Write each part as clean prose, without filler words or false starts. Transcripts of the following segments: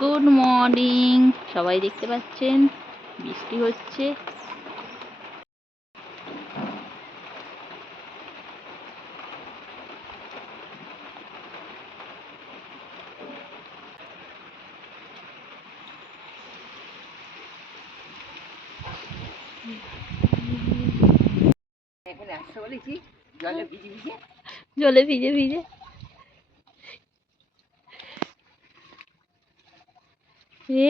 Good morning. সবাই দেখতে পাচ্ছেন বৃষ্টি হচ্ছে। জলে ভিজে ভিজে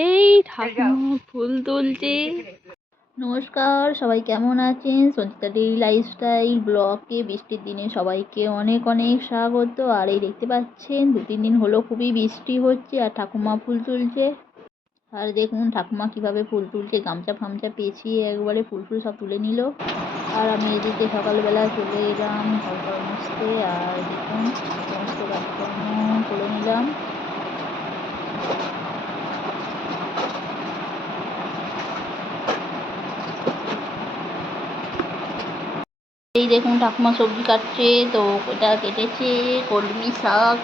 এই ঠাকুমা ফুল তুলছে। নমস্কার, সবাই কেমন আছেন? সঞ্চিতা ডেইলি লাইফস্টাইল ব্লগে বৃষ্টির দিনে সবাইকে অনেক অনেক স্বাগত। আর এই দেখতে পাচ্ছেন 2-3 দিন হলো খুবই বৃষ্টি হচ্ছে আর ঠাকুমা ফুল তুলছে। আর দেখুন ঠাকুমা কিভাবে ফুল তুলছে, গামছা ফামছা পেঁচিয়ে একবারে ফুল ফুল সব তুলে নিল। আর আমি এদিকে সকালবেলা চলে এলাম ঘর মুছতে। আর দেখুন সমস্ত কাজকর্ম করে নিলাম। এই দেখুন ঠাকুমা সবজি কাটছে, তো ওটা কেটেছে কলমি শাক,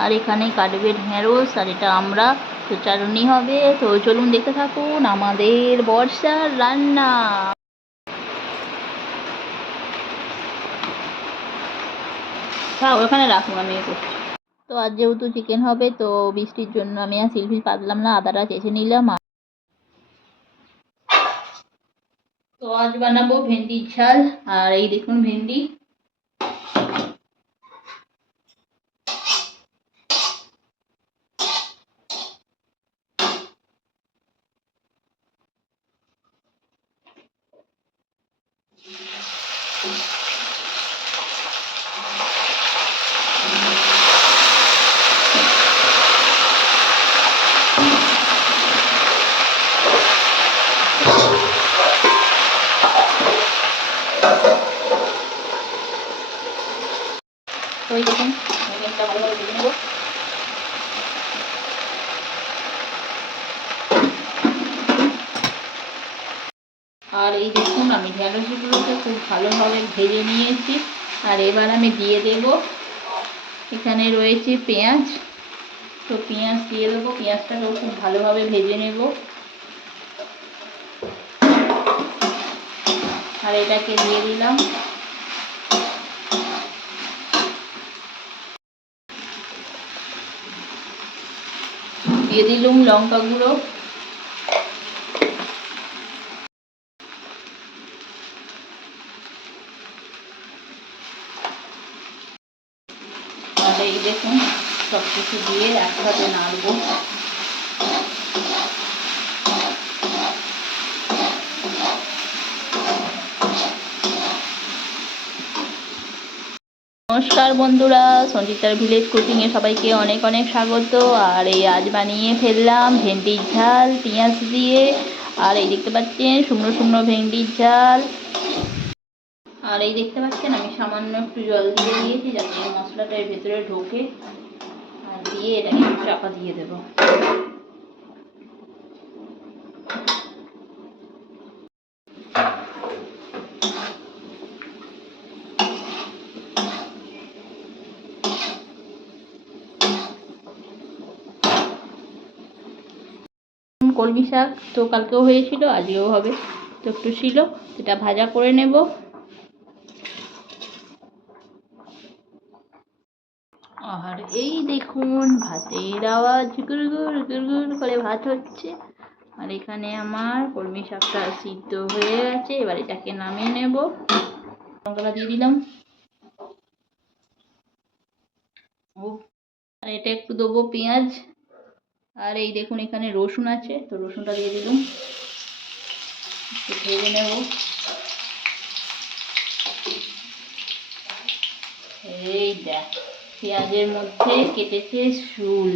আর এখানে কাটবে ঢেঁড়স, আর এটা আমরা তো চাটনি হবে। তো চলুন দেখতে থাকুন আমাদের বর্ষার রান্না। হ্যাঁ ওখানে রাখুন, আমি করছি। তো আজ যেহেতু চিকেন হবে, তো বৃষ্টির জন্য আমি আর শিলফিল পাতলাম না, আদাটা চেঁচে নিলাম। তো আজ বানাবো ভেন্ডির ঝাল। আর এই দেখুন ভেন্ডি, তো এই দেখুন ভেন্ডিটা ভালোভাবে ভেজে নেবো। আর এই দেখুন আমি ঢেঁড়সগুলোকে খুব ভালোভাবে ভেজে নিয়েছি। আর এবার আমি দিয়ে দেব, এখানে রয়েছে পেঁয়াজ, তো পেঁয়াজ দিয়ে দেবো। পেঁয়াজটাকেও খুব ভালোভাবে ভেজে নেব। আর এটাকে দিয়ে দিলাম। দিয়ে দিলাম লঙ্কা গুঁড়ো, আর এই দেখুন সব কিছু দিয়ে একসাথে নাড়বো। নমস্কার বন্ধুরা, সঞ্চিতার ভিলেজ কুকিংয়ে সবাইকে অনেক অনেক স্বাগত। আর এই আজ বানিয়ে ফেললাম ভেন্ডির ঝাল পেঁয়াজ দিয়ে। আর এই দেখতে পাচ্ছেন শুকনো শুকনো ভেন্ডির ঝাল। আর এই দেখতে পাচ্ছেন আমি সামান্য একটু জল দিয়ে দিয়েছি যাতে মশলাটা এর ভেতরে ঢোকে। আর দিয়ে এটাকে একটু চাপা দিয়ে দেবো। কলমি শাক তো কালকেও হয়েছিল, আজকেও হবে, তো একটু ছিল, এটা ভাজা করে নেব। আর এই দেখুন ভাতের আওয়াজ, গুড়গুড় গুড়গুড় করে ভাত হচ্ছে। আর এখানে আমার কলমি শাকটা সিদ্ধ হয়ে গেছে, এবার এটাকে নামিয়ে নেব। লঙ্কাটা দিয়ে দিলাম। আর এটা একটু দেবো পেঁয়াজ। আর এই দেখুন এখানে রসুন আছে, তো রসুনটা দিয়ে দিলাম, একটু ভেজে নেব। এই দেখ পেঁয়াজের মধ্যে কেটেছে শুল।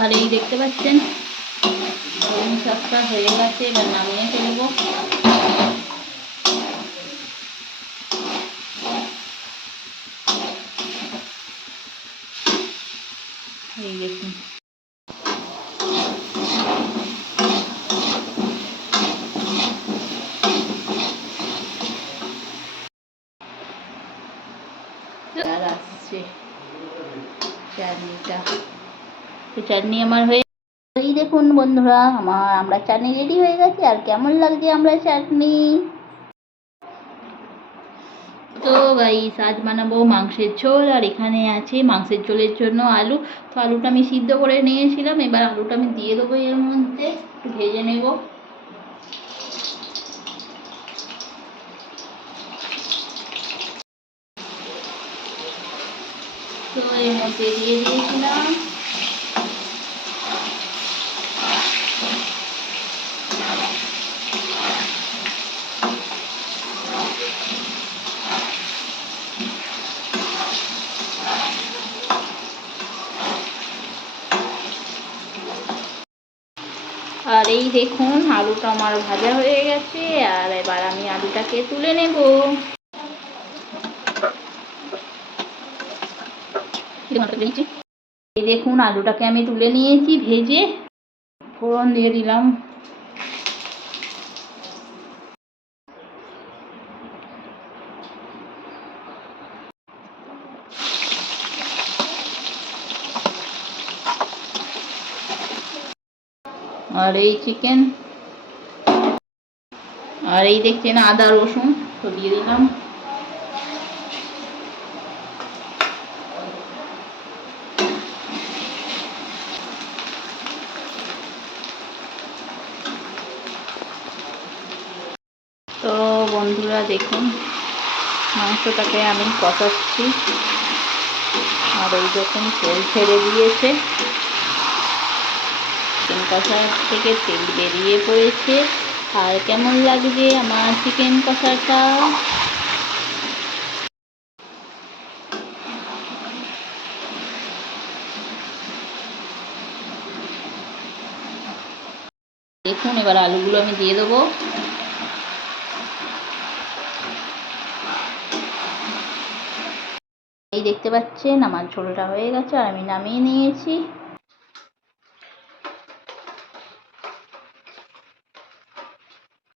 আর এই দেখতে পাচ্ছেন কলমি শাকটা হয়ে গেছে, এবার নামিয়ে ফেলবো। এই দেখুন আর আসছে চাটনিটা। তো চাটনি আমার হয়ে, এই দেখুন বন্ধুরা আমরা চাটনি রেডি হয়ে গেছে। আর কেমন লাগছে আমরা চাটনি। তো গাইস আজ বানাবো মাংসের ঝোল। আর এখানে আছে মাংসের ঝোলের জন্য আলু। তো আলুটা আমি সিদ্ধ করে নিয়েছিলাম, এবার আলুটা আমি দিয়ে দেবো এর মধ্যে, একটু ভেজে নেব। তো এর মধ্যে দিয়ে দিয়েছিলাম আর এই দেখুন আলুটা আমার ভাজা হয়ে গেছে। আর এবার আমি আলুটাকে তুলে নেব। এই দেখুন আলুটাকে আমি তুলে নিয়েছি ভেজে, ফোড়ন দিয়ে দিলাম। আর এই চিকেন, আর এই দেখছেন আদা রসুন, তো দিয়ে দিলাম। তো বন্ধুরা দেখুন মাংসটাকে আমি কষাচ্ছি। আর এই দেখুন তেল ছেড়ে দিয়েছে, চিকেন কষা থেকে তেল বেরিয়ে পড়েছে। আর কেমন লাগছে আমার চিকেন কষাটা। দেখুন এবার আলুগুলো আমি দিয়ে দেবো। এই দেখতে পাচ্ছেন আমার ঝোলটা হয়ে গেছে আর আমি নামিয়ে নিয়েছি।